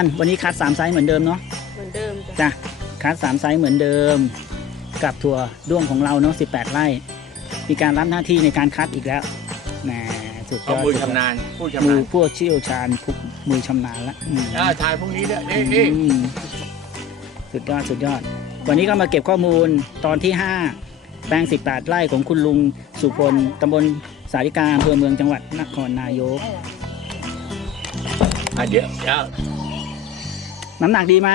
การวันนี้คัดสามไซส์เหมือนเดิมเนาะเหมือนเดิมจ้ะจ้ะคัดสามไซส์เหมือนเดิม กับถั่วด้วงของเราเนาะ18 ไร่ มีการรับหน้าที่ในการคัดอีกแล้วแหมสุดยเอาอดมือชำนาญผู้ชำมืนาอญผู้เชี่ยวชาญผู้มือชำนาญละอืม อ่าถ่ายพวกนี้ด้วยนี่นี่อืมสุดยอด สุดยอด วันนี้ก็มาเก็บข้อมูลตอนที่ 5 แปลง 18 ไร่ของคุณลุงสุพลตำบลสาริกาอำเภอเมืองจังหวัดนครนายก อะเดี๋ยวเดี๋ยว น้ำหนักดีไหม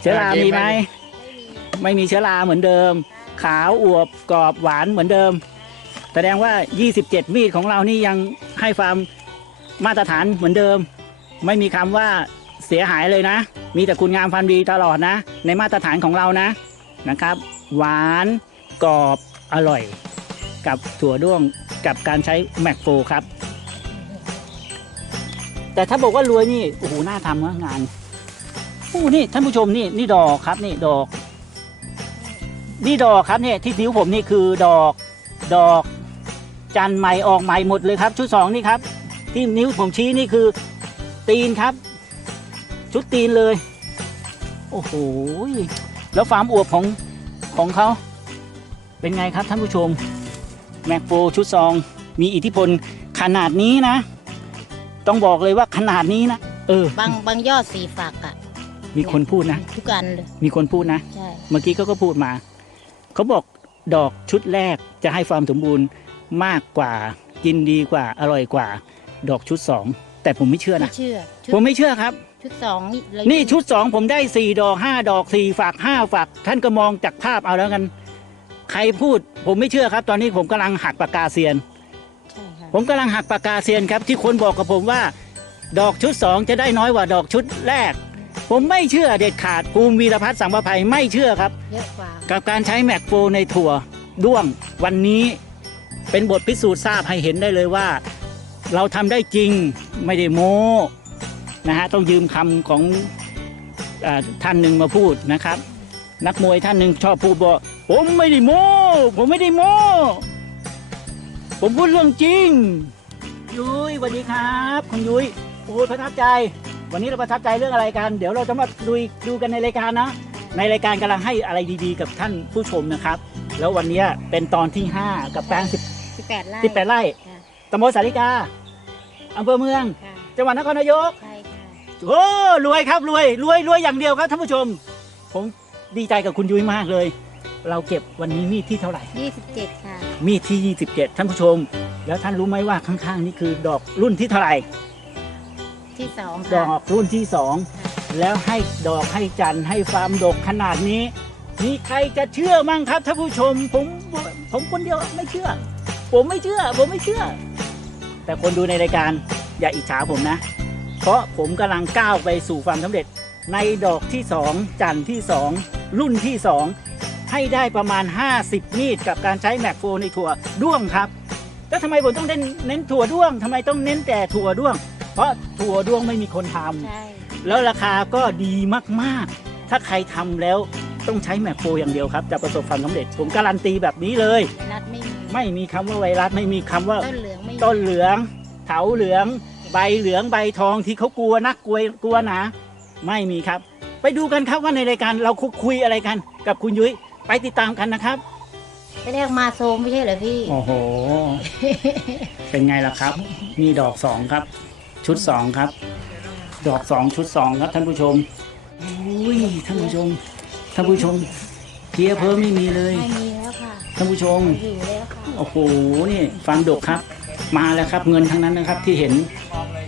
เชื้อราดีมีไหไหมมไม่มีเชื้อราเหมือนเดิม ขาวอวบกรอบหวานเหมือนเดิม แสดงว่า 27 มีดของเรานี่ยังให้ความมาตรฐานเหมือนเดิม ไม่มีคำว่าเสียหายเลยนะ มีแต่คุณงามความดีตลอดนะ ในมาตรฐานของเรานะนะครับ หวานกรอบอร่อย กับถั่วด้วงกับการใช้แมกโฟครับ แต่ถ้าบอกว่ารวยนี่โอ้โหน่าทำนะงานโอ้นี่ท่านผู้ชมนี่นี่ดอกครับ นี่ดอก นี่ดอกครับเนี่ยที่นิ้วผมนี่คือดอก ดอก จันใหม่ออกใหม่หมดเลยครับ ชุดสองนี่ครับ ที่นิ้วผมชี้นี่คือ ตีนครับ ชุดตีนเลย โอ้โหแล้วฟาร์มอวบของของเขาเป็นไงครับท่านผู้ชม แมกโฟชุดซอง มีอิทธิพลขนาดนี้นะ ต้องบอกเลยว่าขนาดนี้นะเออ บางบางยอดสีฝักอะมีคนพูดนะ ทุกอันเลยมีคนพูดนะ ใช่เมื่อกี้เขาก็พูดมา เขาบอกดอกชุดแรกจะให้ความสมบูรณ์มากกว่ากินดีกว่าอร่อยกว่า ดอกชุดสองแต่ผมไม่เชื่อไม่นะ เชื่อชุดผมไม่เชื่อครับ ชุดสองนี่เลยนี่ชุดสองผมได้สี่ดอกห้าดอกสี่ฝักห้าฝัก ท่านก็มองจากภาพเอาแล้วกัน ใครพูดผมไม่เชื่อครับ ตอนนี้ผมกำลังหักปากกาเซียนใช่ค่ะ ผมกำลังหักปากกาเซียนครับที่คนบอกกับผมว่า ดอกชุดสองจะได้น้อยกว่าดอกชุดแรก ผมไม่เชื่อเด็ดขาดภูมิวีรพัฒน์สังประภัยไม่เชื่อครับ เยอะกว่า กับการใช้แมกโฟในถั่วด้วงวันนี้เป็นบทพิสูจน์ทราบให้เห็นได้เลยว่า เราทำได้จริงไม่ได้โม้นะฮะต้องยืมคำของอาท่านหนึ่งมาพูดนะครับ นักมวยท่านหนึ่งชอบพูดบอกผมไม่ได้โม้ ผมไม่ได้โม้ ผมพูดเรื่องจริง ยุ้ยสวัสดีครับคุณยุ้ยโอ้ยประทับใจ วันนี้เราประทับใจเรื่องอะไรกัน เดี๋ยวเราจะมาดูดูกันในรายการนะ ในรายการกำลังให้อะไรดีๆ กับท่านผู้ชมนะครับ แล้ววันนี้เป็นตอนที่ 5 กับแปลง10 สิบแปดไร่18ไร่ค่ะตำบลสาริกาอำเภอเมือง ค่ะจังหวัดนครนายก ใช่ค่ะ โอ้รวยครับรวยรวยรวยอย่างเดียวครับท่านผู้ชม ผมดีใจกับคุณยุ้ยมากเลย เราเก็บวันนี้มีดที่เท่าไหร่ยี่สิบเจ็ดค่ะ มีดที่ 27 ท่านผู้ชม แล้วท่านรู้ไหมว่าข้างๆนี่คือดอกรุ่นที่เท่าไหร่ ที่สองดค่ะ อกรุ่นที่สองแล้วให้ดอกให้จันทร์ให้ฟาร์มดกขนาดนี้ มีใครจะเชื่อมั่งครับท่านผู้ชมผมผมคนเดียวไม่เชื่อ ผมไม่เชื่อ ผมไม่เชื่อ แต่คนดูในรายการอย่าอิจฉาผมนะ เพราะผมกำลังก้าวไปสู่ความสำเร็จ ในดอกที่สองจันทร์ที่สองรุ่นที่สอง ให้ได้ประมาณ 50 มีดกับการใช้แมกโฟในถั่วด้วงครับ แล้วทำไมผมต้องเน้นเน้นถั่วด้วงทำไมต้องเน้นแต่ถั่วด้วง เพราะถั่วด้วงไม่มีคนทำ ใช่ แล้วราคาก็ดีมากๆ ถ้าใครทำแล้วต้องใช้แมคโครอย่างเดียวครับ จะประสบความสำเร็จ ผมการันตีแบบนี้เลยรัดไม่มีไม่มีคำว่าไวรัสไม่มีคำว่า ต้นเหลืองไม่มีต้นเหลือง เถาเหลือง ใบเหลืองใบทองที่เขากลัวนักกลัวกลัวหนา ไม่มีครับ ไปดูกันครับว่าในรายการเราคุยอะไรกันกับคุณยุ้ย ไปติดตามกันนะครับไปเรียกมาโซมไม่ใช่เหรอพี่ โอ้โห เป็นไงล่ะครับนี่ดอกสองครับ ชุดสองครับ ดอกสองชุดสองครับท่านผู้ชมอุ้ยท่านผู้ชม ท่านผู้ชมเพียเพิ่มไม่มีเลย ไม่มีแล้วค่ะท่านผู้ชมหิวแล้วค่ะโอ้โห นี่ฟาร์มดกครับ มาแล้วครับ เงินทั้งนั้นนะครับที่เห็น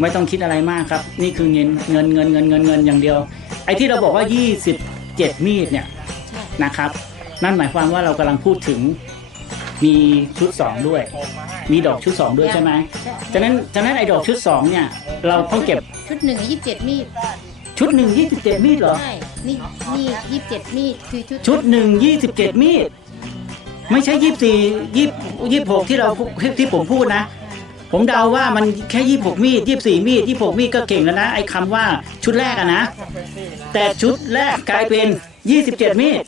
ไม่ต้องคิดอะไรมากครับ นี่คือเงินเงินเงินเงินเงินเงินอย่างเดียว ไอ้ที่เราบอกว่า 27 มีดเนี่ยใช่นะครับ นั่นหมายความว่าเรากำลังพูดถึงมีชุด 2 ด้วย มีดอกชุด 2 ด้วยใช่ไหมใช่ฉะนั้นฉะนั้นไอ้ดอกชุด 2 เนี่ย เราต้องเก็บชุดหนึ่งยี่สิบเจ็ดมีดชุดหนึ่ง27มีดเหรอ ใช่นี่นี่ยี่สิบเจ็ดมีดคือชุดชุดหนึ่ง27มีด ไม่ใช่24 20 26ที่เราที่ผมพูดนะ ผมเดาว่ามันแค่26มีด24มีด26มีดก็เก่งแล้วนะ ไอ้คำว่าชุดแรกอะนะ แต่ชุดแรกกลายเป็น27มีด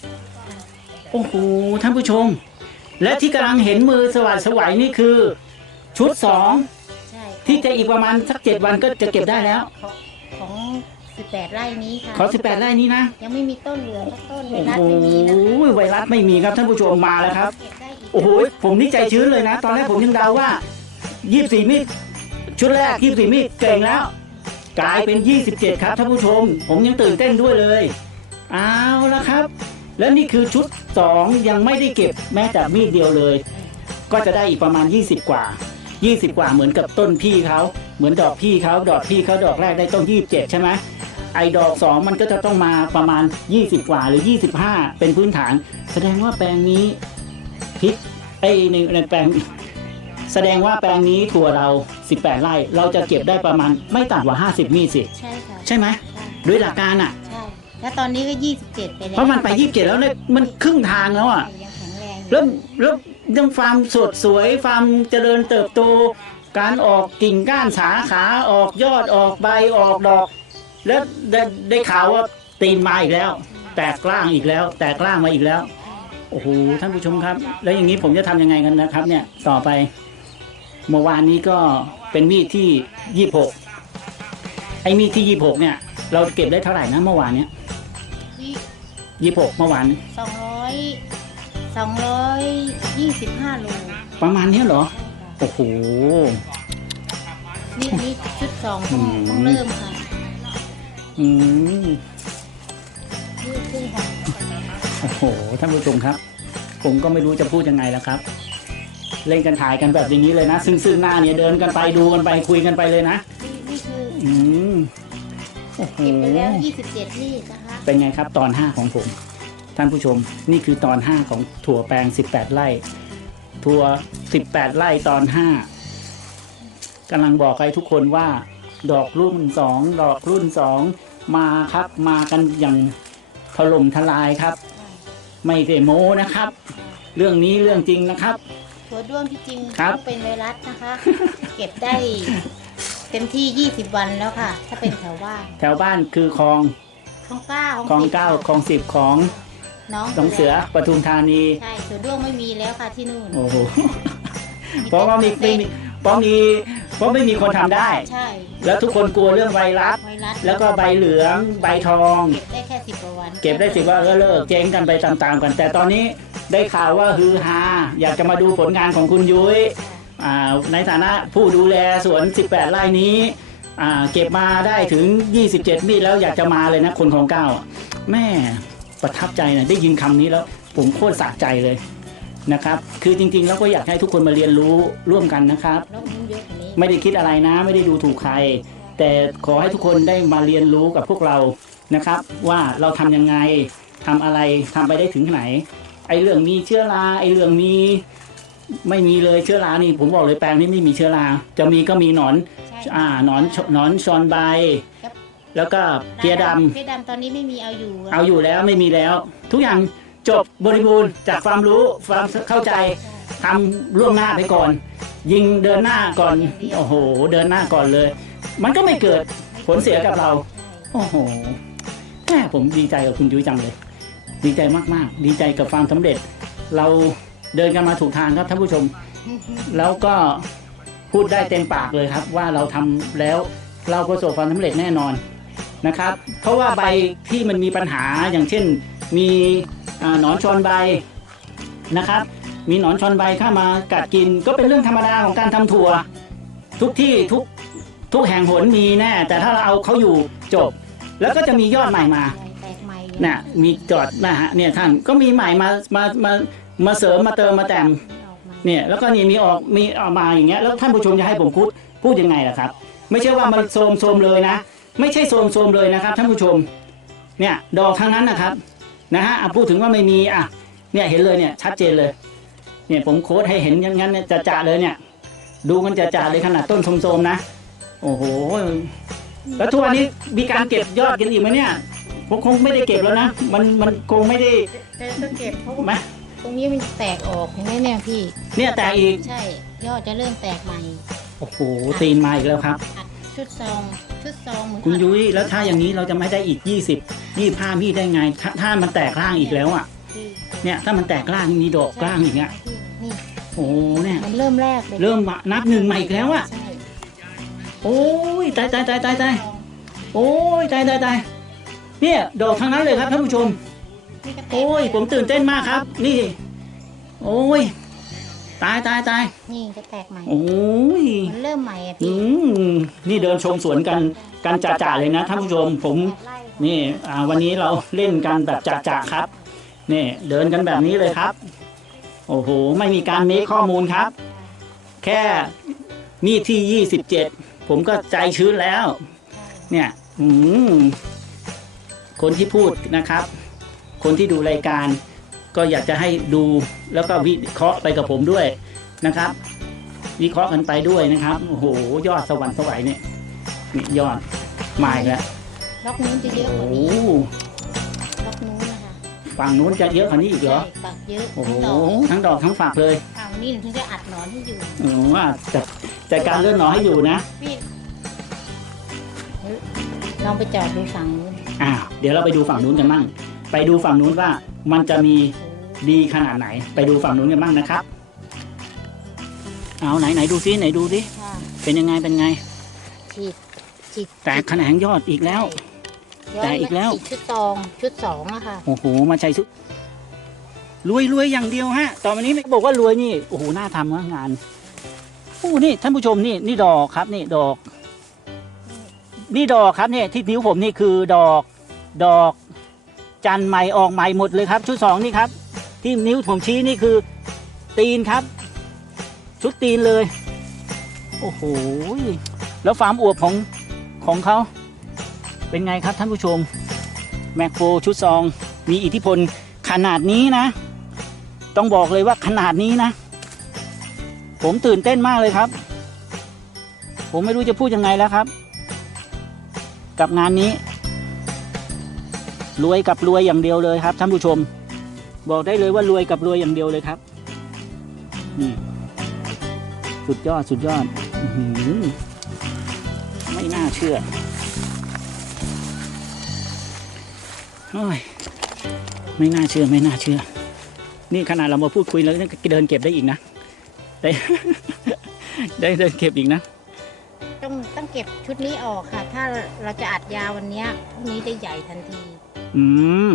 โอ้โหท่านผู้ชม และที่กำลังเห็นมือสว่างสวัยนี่คือ ชุด2ใช่ที่จะอีกประมาณสัก7วันก็จะเก็บได้แล้วของสิบแปดไร่นี้ค่ะขอสิบแปดไร่นี้นะยังไม่มีต้นเหลืองสักต้นไวโอ้รัสโหไม่มีนะคะไวรัสไม่มีครับท่านผู้ชมมาแล้วครับ เก็บได้อีกโอ้โหผมนี่ใจชื้นเลยนะ ตอนแรกผมยังเดาว่า24มีดชุดแรก24มีดเก่งแล้ว กลายเป็น27ครับท่านผู้ชม ผมยังตื่นเต้นด้วยเลย เอาละครับ แล้วนี่คือชุด 2 ยังไม่ได้เก็บแม้แต่มีดเดียวเลย ก็จะได้อีกประมาณ 20 กว่า 20 กว่าเหมือนกับต้นพี่เขาเหมือนดอกพี่เขาดอกพี่เขาดอกแรกได้ต้อง27 ใช่ไหมไอ้ดอก 2 มันก็จะต้องมาประมาณ 20 กว่าหรือ 25 เป็นพื้นฐาน แสดงว่าแปลงนี้พริกไอ้ในในแปลงแสดงว่าแปลงนี้ถั่วเรา 18 ไร่ เราจะเก็บได้ประมาณไม่ต่ำกว่า 50 มีดสิ ใช่ค่ะ ใช่ไหมใช่ด้วยหลักการอะใช่ แล้วตอนนี้ก็ยี่สิบเจ็ดไปแล้วเพราะมันไป27แล้วเนี่ยมันครึ่งทางแล้วอะยังแข็งแรงอยู่แล้วแล้วยังฟาร์มสดสวยฟาร์มเจริญเติบโต การออกกิ่งก้านสาขาออกยอดออกใบออกดอก แล้วได้ได้ข่าวว่าตีนมาอีกแล้ว แตกกล้างอีกแล้ว แตกกล้างมาอีกแล้วโอ้โหท่านผู้ชมครับ แล้วอย่างนี้ผมจะทำยังไงกันนะครับ เนี่ยต่อไปเมื่อวานนี้ก็เป็นมีดที่ยี่หกไอ้มีดที่ยี่หกเนี่ย เราเก็บได้เท่าไหร่นะเมื่อวานเนี้ยที่ ยี่หกเมื่อวานสองร้อยสองร้อยยี่สิบห้าโลประมาณเนี้ยเหรอใช่ค่ะโอ้โห นี่นี่ชุดสองต้องอืม ต้องเริ่มค่ะอืมนี่คือค่ะโอ้โห ท่านผู้ชมครับ ผมก็ไม่รู้จะพูดยังไงแล้วครับ เล่นกันถ่ายกันแบบอย่างนี้เลยนะ ซึ่งซึ่งหน้าเนี่ยเดินกันไปดูกันไปคุยกันไปเลยนะ นี่นี่คืออืม โอ้โห เก็บไปแล้วยี่สิบเจ็ดนี่นะคะ เป็นไงครับตอนห้าของผม ท่านผู้ชมนี่คือตอนห้าของถั่วแปลงสิบแปดไร่ถั่วสิบแปดไร่ตอนห้ากำลังบอกให้ทุกคนว่า ดอกรุ่นสองดอกรุ่นสองมาครับมากันอย่างถล่มทลายครับ ไม่ได้โม้นะครับ เรื่องนี้เรื่องจริงนะครับ ถั่วด้วงที่จริงครับต้องเป็นไวรัสนะคะ เก็บได้เต็มที่ยี่สิบวันแล้วค่ะ ถ้าเป็นแถวบ้าน แถวบ้านคือคลอง ของเก้าคลองสิบเก้าคลองสิบของน้องหนองเสือปทุมธานีใช่ถั่วด้วงไม่มีแล้วค่ะที่นู่นโอ้โหเพราะว่ามีไม่มีเพราะมีเพราะไม่มีคนทำได้ ใช่ แล้วทุกคนกลัวเรื่องไวรัสไวรัส แล้วก็ใบเหลืองใบทอง เก็บได้แค่สิบกว่าวัน เก็บได้สิว่าเออเลิกเจ๊งกันไปตามๆกัน แต่ตอนนี้ได้ข่าวว่าฮือฮาอยากจะมาดูผลงานของคุณยุ้ยอ่าในฐานะผู้ดูแลสวน 18 ไร่นี้ อ่าเก็บมาได้ถึง 27 มีดแล้วอยากจะมาเลยนะคนของเก้าแม่ประทับใจนะได้ยินคำนี้แล้วผมโคตรสะใจเลยนะครับ คือจริงๆแล้วก็อยากให้ทุกคนมาเรียนรู้ร่วมกันนะครับ ไม่ได้คิดอะไรนะ ไม่ได้ดูถูกใคร แต่ขอให้ทุกคนได้มาเรียนรู้กับพวกเรานะครับ ว่าเราทำยังไงทำอะไรทำไปได้ถึงไหน ไอ้เรื่องมีเชื้อราไอ้เรื่องมีไม่มีเลยเชื้อรานี่ผมบอกเลยแปลงนี้ไม่มีเชื้อรา จะมีก็มีหนอน อ่าหนอนหนอนชอนใบแล้วก็เพียดำ เพียดำตอนนี้ไม่มีเอาอยู่ะเอาอยู่แล้วไม่มีแล้ว ทุกอย่างจบบริบูรณ์จากความรู้ความเข้าใจทำล่วงหน้าไปก่อน ยิงเดินหน้าก่อนโอ้โห เดินหน้าก่อนเลย มันก็ไม่เกิด ผลเสียกับเรา โอ้โหแม่ผมดีใจกับคุณยุ้ยจังเลย ดีใจมากๆ ดีใจกับความสำเร็จ เราเดินกันมาถูกทางครับท่านผู้ชม แล้วก็ พูดได้เต็มปากเลยครับ ว่าเราทำแล้วเราประสบความสำเร็จแน่นอนนะครับ เพราะว่าใบที่มันมีปัญหาอย่างเช่น มีอ่าหนอนชอนใบนะครับ มีหนอนชอนใบเข้ามากัดกิน ก็เป็นเรื่องธรรมดาของการทำถั่ว ทุกที่ทุกทุกแห่งหนมีแน่ แต่ถ้าเราเอาเขาอยู่จบ แล้วก็จะมียอดใหม่มาแตกใหม่น่ะมีจอดนะฮะเนี่ยท่านก็มีใหม่มามามามาเสริมมาเติมมาแต่งออกมา เนี่ยแล้วก็นี่มีออกมีออกมาอย่างเงี้ยแล้วท่านผู้ชมจะให้ผมพูดพูดยังไงล่ะครับ ไม่ใช่ว่ามันโทรมโทรมเลยนะ ไม่ใช่โทรมโทรมเลยนะครับ ท่านผู้ชมเนี่ยดอกทั้งนั้นนะครับนะฮะอะพูดถึงว่าไม่มีอะเนี่ยเห็นเลยเนี่ยชัดเจนเลยเนี่ยผมโค้ดให้เห็นอย่างนั้นเนี่ยจะจะเลยเนี่ย ดูมันจะจะเลยขนาดต้นโทรมๆนะ โอ้โหแล้วทุกวันนี้มีการเก็บยอดกันอีกไหมเนี่ยผมคงไม่ได้เก็บแล้วนะ มันมันคงไม่ได้แต่ต้องเก็บเพราะไหมต รงนี้มันแตกออกเห็นไหมเนี่ยพี่เนี่ยแต่อีกใช่ยอดจะเริ่มแตกใหม่โอ้โหตีนมาอีกแล้วครับอัดชุดซองชุดซองเหมือนคุณอัดยุ้ยแล้วถ้าอย่างนี้เราจะไม่ได้อีก 20 25มีดได้ไงถ้าถ้ามันแตกร่างอีกแล้วอะพี่เนี่ยถ้ามันแตกร่างมีดอกร่างอีกอะนี่โอ้เนี่ยมันเริ่มแรกเลยเริ่มมานับหนึ่งใหม่อีกแล้วอะใช่โอ้ยตายตายตายตายตายซโอ้ยตายตายตายเนี่ยดอกทั้งนั้นเลยครับท่านผู้ชมนี่ก็แตก โอ้ย ผมตื่นเต้นมากครับ นี่ โอ้ย ตายตายตายนี่ก็แตกใหม่โอ้ยมันเริ่มใหม่อะอืพี่มนี่เดินชมสวนกันกันจ่าๆเลยนะท่านผู้ชมผม ไล่นี่อ่าวันนี้เราเล่นกันแบบจ่าๆครับ นี่เดินกันแบบนี้เลยครับ โอ้โห ไม่มีการเมคข้อมูลครับ แค่มีดที่ยี่สิบเจ็ดผมก็ใจชื้นแล้ว เนี่ย อืมคนที่พูดนะครับ คนที่ดูรายการ ก็อยากจะให้ดูแล้วก็วิเคราะห์ไปกับผมด้วยนะครับ วิเคราะห์กันไปด้วยนะครับโอ้โหยอดสวรรค์สวัยเนี่ยนี่ยอดมาอีกแล้วล็อกนู้นจะเยอะโอ้กว่าโหนี้ล็อกนู้นนะคะฝั่งนู้นจะเยอะกว่านี้อีกเหรอใช่ฝักเยอะโอ้โหทั้งดอกทั้งดอกทั้งฝักเลยฝั่งนี้ถึงจะอัดหนอนให้อยู่โอ้โหว่าจัดจัดการเรื่องหนอนให้อยู่นะ พี่เฮ้ยลองไปจอดดูฝั่งนู้น อ่าเดี๋ยวเราไปดูฝั่งนู้นกันมั่ง ไปดูฝั่งนู้นว่ามันจะมีโอ้ดีขนาดไหน ไปดูฝั่งนู้นกันบ้างนะครับ เอาไหนไหนดูซิไหนดูซิค่ะเป็นยังไงเป็นไง ฉีดฉีดแตกแขนงยอดอีกแล้ว ย้นแตกอีกแล้ว ฉีดชุดตองชุดสองอะค่ะ โอ้โหมาใช้ชุดรวยรวยอย่างเดียวฮะต่อไปนี้ไม่บอกว่ารวยนี่โอ้โหน่าทำนะงานโอ้นี่ท่านผู้ชมนี่นี่ดอกครับ นี่ดอก นี่ดอกครับเนี่ยที่นิ้วผมนี่คือดอก ดอก จันใหม่ออกใหม่หมดเลยครับ ชุดสองนี่ครับ ที่นิ้วผมชี้นี่คือ ตีนครับ ชุดตีนเลย โอ้โหแล้วฟาร์มอวบของของเขาเป็นไงครับท่านผู้ชม แมคโครชุดซองมีอิทธิพลขนาดนี้นะ ต้องบอกเลยว่าขนาดนี้นะ ผมตื่นเต้นมากเลยครับ ผมไม่รู้จะพูดยังไงแล้วครับ กับงานนี้ รวยกับรวยอย่างเดียวเลยครับท่านผู้ชม บอกได้เลยว่ารวยกับรวยอย่างเดียวเลยครับ นี่ สุดยอดสุดยอดไม่น่าเชื่อโอ้ยไม่น่าเชื่อไม่น่าเชื่อ นี่ขนาดเรามาพูดคุยแล้วเดินเก็บได้อีกนะ ได้ได้เดินเก็บอีกนะต้องต้องเก็บชุดนี้ออกค่ะ ถ้าเราจะอัดยาวันนี้พรุ่งนี้จะใหญ่ทันที อืม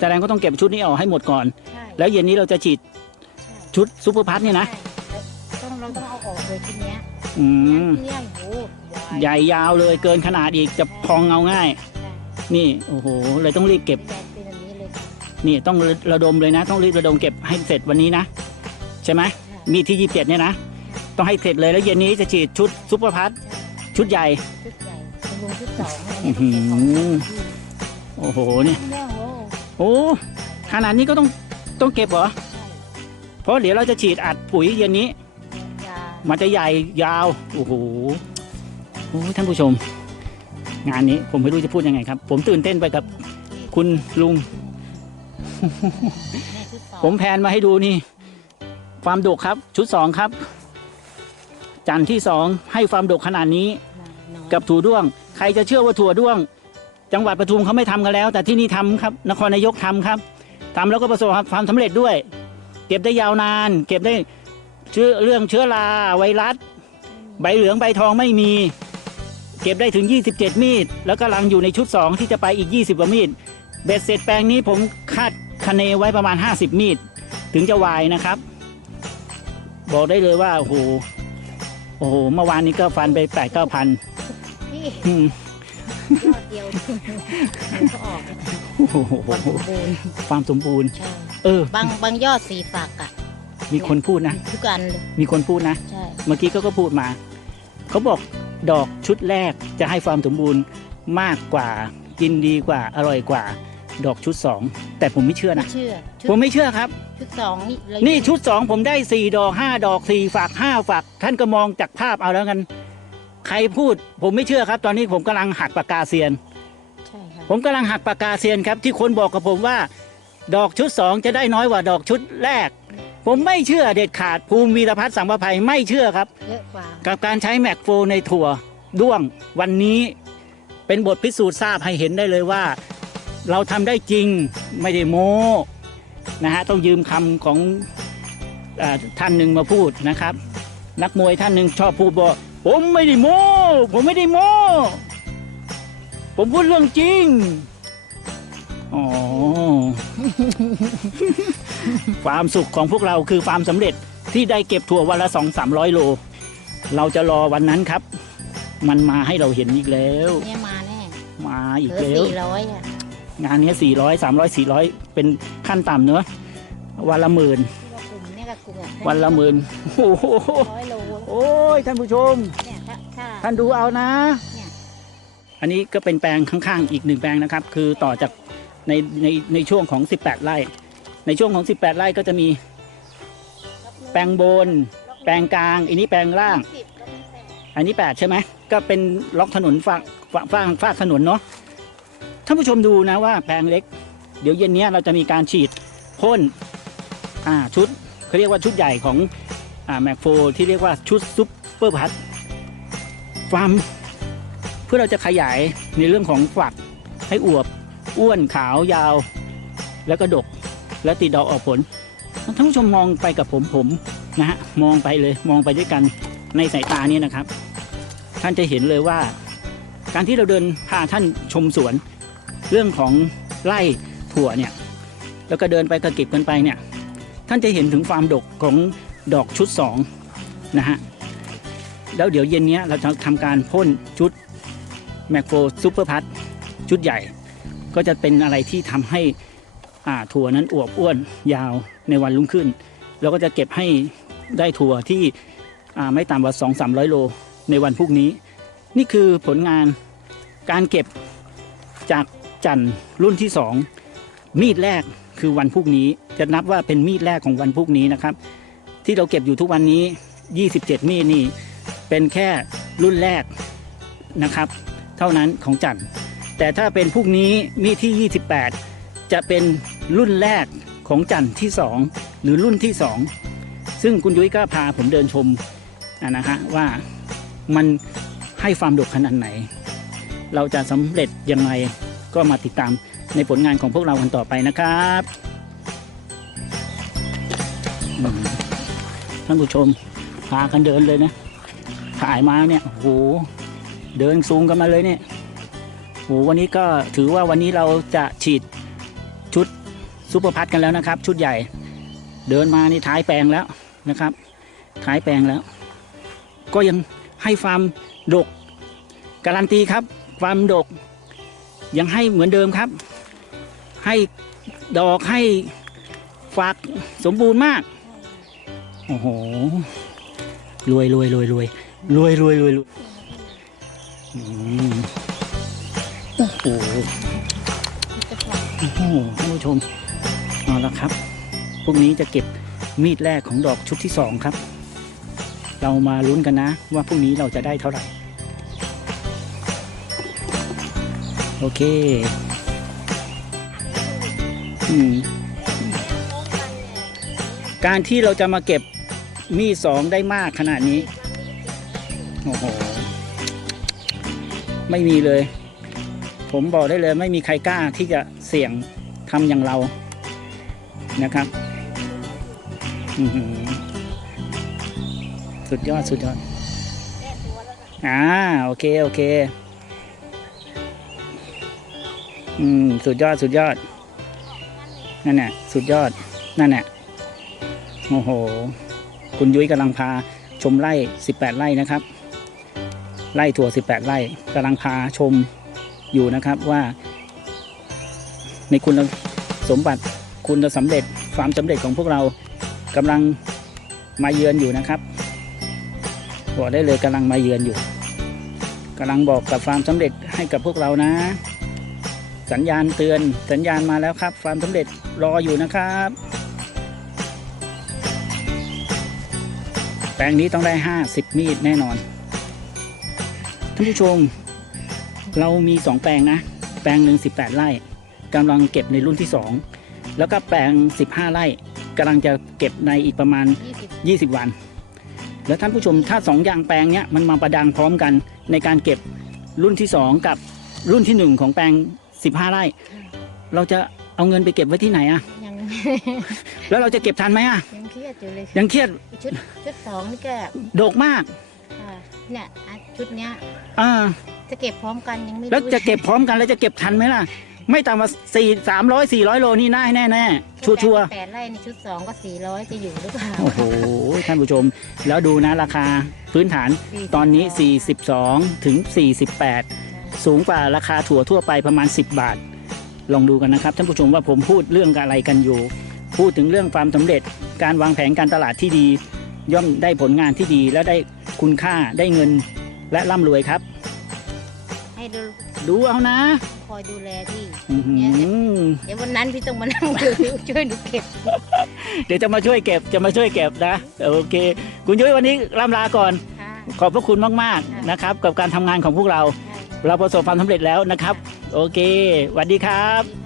แสดงก็ต้องเก็บชุดนี้ออกให้หมดก่อน ใช่แล้วเย็นนี้เราจะฉีดใช่ชุดซูเปอร์พัทเนี่ยนะ ใช่ต้องเราต้องเอาออกเลยชุดเนี้ยอืมชุดเนี้ยโอ้โหใหญ่ยาวเลยเกินขนาดอีกจะพองเอาง่ายใช่นี่โอ้โหเลยต้องรีบเก็บใหญ่เป็นแบบนี้เลยค่ะนี่ต้องระดมเลยนะ ต้องรีบระดมเก็บให้เสร็จวันนี้นะ ใช่ไหมมีที่ยี่สิบเจ็ดเนี่ยนะ ต้องให้เสร็จเลยแล้วเย็นนี้จะฉีดชุดซูเปอร์พัทชุดใหญ่ ชุดใหญ่เป็นลุงชุดสองอันอื้นี้อต้องหืเก็บออกอ โอ้โหเนี่ยเนี่ยโอ้โหโอ้ขนาดนี้ก็ต้องต้องเก็บเหรอใช่เพราะเดี๋ยวเราจะฉีดอัดปุ๋ยเย็นนี้ยามันจะใหญ่ยาวโอ้โหโอ้ยท่านผู้ชม งานนี้ผมไม่รู้จะพูดยังไงครับ ผมตื่นเต้นไปกับคุณลุงเนี่ยชุดสองผมแพนมาให้ดูนี่ ความดกครับ ชุดสองครับ จันทร์ที่สองให้ความดกขนาดนี้น้อยกับถั่วด้วง ใครจะเชื่อว่าถั่วด้วง จังหวัดปทุมเขาไม่ทำกันแล้ว แต่ที่นี่ทำครับ นครนายกทำครับทำแล้วก็ประสบความสำเร็จด้วย เก็บได้ยาวนาน เก็บได้เชื้อเรื่องเชื้อราไวรัส ใบเหลืองใบทองไม่มี เก็บได้ถึง 27 มีด แล้วกำลังอยู่ในชุด 2 ที่จะไปอีก 20กว่ามีดเบ็ดเสร็จแปลงนี้ผมคาดคะเนไว้ประมาณ 50 มีด ถึงจะวายนะครับ บอกได้เลยว่าโอ้โหโอ้โหเมื่อวานนี้ก็ฟันไป8ปดเก้าพันพี่อืม ยอดเดียวมันก็ออกโอ้โหความสมบูรณ์ความสมบูรณ์ ใช่เออ บางบางยอดสีฝักอะมีคนพูดนะ ทุกอันเลยมีคนพูดนะ ใช่เมื่อกี้ก็ก็พูดมา เขาบอกดอกชุดแรกจะให้ความสมบูรณ์มากกว่า กินดีกว่า อร่อยกว่า ดอกชุดสองแต่ผมไม่เชื่อไม่นะ เชื่อชุดผมไม่เชื่อครับ ชุดสองนี่เรานี่ชุดสองผมได้สี่ดอกห้าดอกสี่ฝักห้าฝัก ท่านก็มองจากภาพเอาแล้วกัน ใครพูดผมไม่เชื่อครับ ตอนนี้ผมกำลังหักปากกาเซียนใช่ค่ะผมกำลังหักปากกาเซียนครับที่คนบอกกับผมว่า ดอกชุดสองจะได้น้อยกว่าดอกชุดแรก ผมไม่เชื่อเด็ดขาดภูมิวีรพัฒน์สังประภัยไม่เชื่อครับเยอะกว่ากับการใช้แมกโฟในถั่วด้วงวันนี้เป็นบทพิสูจน์ทราบให้เห็นได้เลยว่า เราทำได้จริงไม่ได้โม้นะฮะต้องยืมคำของอาท่านหนึ่งมาพูดนะครับ นักมวยท่านหนึ่งชอบพูดบอก ผมไม่ได้โม้ ผมไม่ได้โม้ ผมพูดเรื่องจริง อ๋อ ความสุขของพวกเราคือความสำเร็จที่ได้เก็บถั่ววันละสองสามร้อยโล เราจะรอวันนั้นครับ มันมาให้เราเห็นอีกแล้ว เนี่ยมาแน่มาอีกเหลือแล้ว สี่ร้อยอะงานนี้สี่ร้อยสามร้อยสี่ร้อยเป็นขั้นต่ำเนอะวันละหมื่น ที่ว่ากลุ่มเนี่ยกับกลุ่มอะวันละหมื่นโอ้โหร้อย โลโอ้ยท่านผู้ชม เนี่ยถ้าถ้า ท่านดูเอานะ เนี่ย อันนี้ก็เป็นแปลงข้างๆ อีกหนึ่งแปลงนะครับ คือต่อจากในในในช่วงของ 18 ไร่ ในช่วงของ 18 ไร่ก็จะมีแปลงบน แปลงกลาง อันนี้แปลงล่าง สิบแล้วมีแปดอันนี้ 8 ใช่ไหม ก็เป็นล็อกถนนฝากฝากฝากฝากถนนเนาะ ท่านผู้ชมดูนะว่าแปลงเล็ก เดี๋ยวเย็นเนี้ยเราจะมีการฉีดพ่นอ่าชุดเขาเรียกว่าชุดใหญ่ของอ่าแมกโฟที่เรียกว่าชุดซุป เปอร์พัทฟาร์มเพื่อเราจะขยายในเรื่องของฝักให้อวบอ้วนขาวยาว แล้วก็ดก และติดดอกออกผลท่านผู้ชมมองไปกับผมผมนะฮะมองไปเลยมองไปด้วยกันในสายตานี้นะครับ ท่านจะเห็นเลยว่า การที่เราเดินพาท่านชมสวน เรื่องของไร่ถั่วเนี่ยแล้วก็เดินไปกระเก็บกันไปเนี่ยท่านจะเห็นถึงความดกของดอกชุดสองนะฮะ แล้วเดี๋ยวเย็นนี้เราจะทำการพ่นชุดแมกโฟซูเปอร์พัทชุดใหญ่ ก็จะเป็นอะไรที่ทำให้ถั่วนั้นอวบอ้วนยาวในวันรุ่งขึ้นเราก็จะเก็บให้ได้ถั่วที่ไม่ต่ำกว่า 2 3 0 0 โลในวันพรุ่งนี้ นี่คือผลงานการเก็บจากจันทร์รุ่นที่ 2 มีดแรกคือวันพรุ่งนี้ จะนับว่าเป็นมีดแรกของวันพรุ่งนี้นะครับ ที่เราเก็บอยู่ทุกวันนี้ 27 มีดนี่ เป็นแค่รุ่นแรกนะครับ เท่านั้นของจันทร์แต่ถ้าเป็นพรุ่งนี้มีที่ 28 จะเป็นรุ่นแรกของจันทร์ที่ 2 หรือรุ่นที่ 2 ซึ่งคุณยุ้ยก็พาผมเดินชมนะฮะว่ามันให้ความดกขนาดไหน เราจะสำเร็จยังไงก็มาติดตามในผลงานของพวกเรากันต่อไปนะครับท่านผู้ชมพากันเดินเลยนะ ถ่ายมาเนี่ยโหเดินซูงกันมาเลยเนี่ยโหวันนี้ก็ถือว่าวันนี้เราจะฉีดชุดซุปเปอร์พัทกันแล้วนะครับ ชุดใหญ่ เดินมานี่ท้ายแปลงแล้วนะครับ ท้ายแปลงแล้ว ก็ยังให้ฟาร์มดก การันตีครับความดก ยังให้เหมือนเดิมครับ ให้ดอกให้ฝักสมบูรณ์มาก โอ้โหรวยรวยรวยรวย รวยรวยรวยรวยอืมโอ้โหจะปล่อยโอ้โหท่านผู้ชมเอาละครับ พวกนี้จะเก็บมีดแรกของดอกชุดที่สองครับ เรามาลุ้นกันนะ ว่าพรุ่งนี้เราจะได้เท่าไหร่ โอเค อืมการที่เราจะมาเก็บมีดสองได้มากขนาดนี้ โอ้โห ไม่มีเลย ผมบอกได้เลย ไม่มีใครกล้าที่จะเสี่ยงทำอย่างเรานะครับอือหือสุดยอดสุดยอดอ่าโอเค โอเค อืม สุดยอดสุดยอด นั่นแหละสุดยอด นั่นแหละโอ้โห คุณยุ้ยกำลังพาชมไร่ 18 ไร่นะครับ ไร่ถั่ว 18 ไร่กำลังพาชมอยู่นะครับว่า ในคุณสมบัติคุณสำเร็จความสำเร็จของพวกเรากำลังมาเยือนอยู่นะครับบอกได้เลยกำลังมาเยือนอยู่กำลังบอกกับความสำเร็จให้กับพวกเรานะ สัญญาณเตือนสัญญาณมาแล้วครับ ความสำเร็จรออยู่นะครับ แปลงนี้ต้องได้ 50 มีดแน่นอน ท่านผู้ชม เรามี 2 แปลงนะ แปลงหนึ่ง18 ไร่กำลังเก็บในรุ่นที่ 2 แล้วก็แปลง 15 ไร่กำลังจะเก็บในอีกประมาณยี่สิบ20 วัน แล้วท่านผู้ชมถ้าสองอย่างแปลงเนี้ยมันมาประดังพร้อมกันในการเก็บรุ่นที่ 2 กับรุ่นที่ 1 ของแปลง 15 ไร่ เราจะเอาเงินไปเก็บไว้ที่ไหนอะยังแล้วเราจะเก็บทันไหมอะยังเครียดอยู่เลยยังเครียดชุดชุดสองนี่ก็ดกมากอ่าเนี่ยอะ ชุดเนี้ยอ่า จะเก็บพร้อมกันยังไม่รู้แล้วจะเก็บพร้อมกันแล้วจะเก็บทันไหมล่ะ ไม่ต่ำกว่าสี่สามร้อยสี่ร้อยโลนี่น่าแน่แน่ๆชัวร์ๆแปดไร่ในชุดสองก็สี่ร้อยจะอยู่หรือเปล่าโอ้โหท่านผู้ชม แล้วดูนะราคาพื้นฐาน42ตอนนี้ 42 ถึง 48 สูงกว่าราคาถั่วทั่วไปประมาณ 10 บาท ลองดูกันนะครับท่านผู้ชมว่าผมพูดเรื่องอะไรกันอยู่ พูดถึงเรื่องความสำเร็จการวางแผนการตลาดที่ดี ย่อมได้ผลงานที่ดีและได้คุณค่าได้เงิน และร่ำรวยครับ ให้ดูดูเอานะ คอยดูแลพี่ อื้อหือเดี๋ยววันนั้นพี่ต้องมานั่งดูช่วยหนูเก็บ เดี๋ยวจะมาช่วยเก็บจะมาช่วยเก็บนะ โอเค คุณยุ้ยวันนี้ล่ำลาก่อน ค่ะ ขอบพระคุณมากๆนะครับ กับการทำงานของพวกเรา เราประสบความสำเร็จแล้วนะครับ โอเคสวัสดีครับดีค่ะ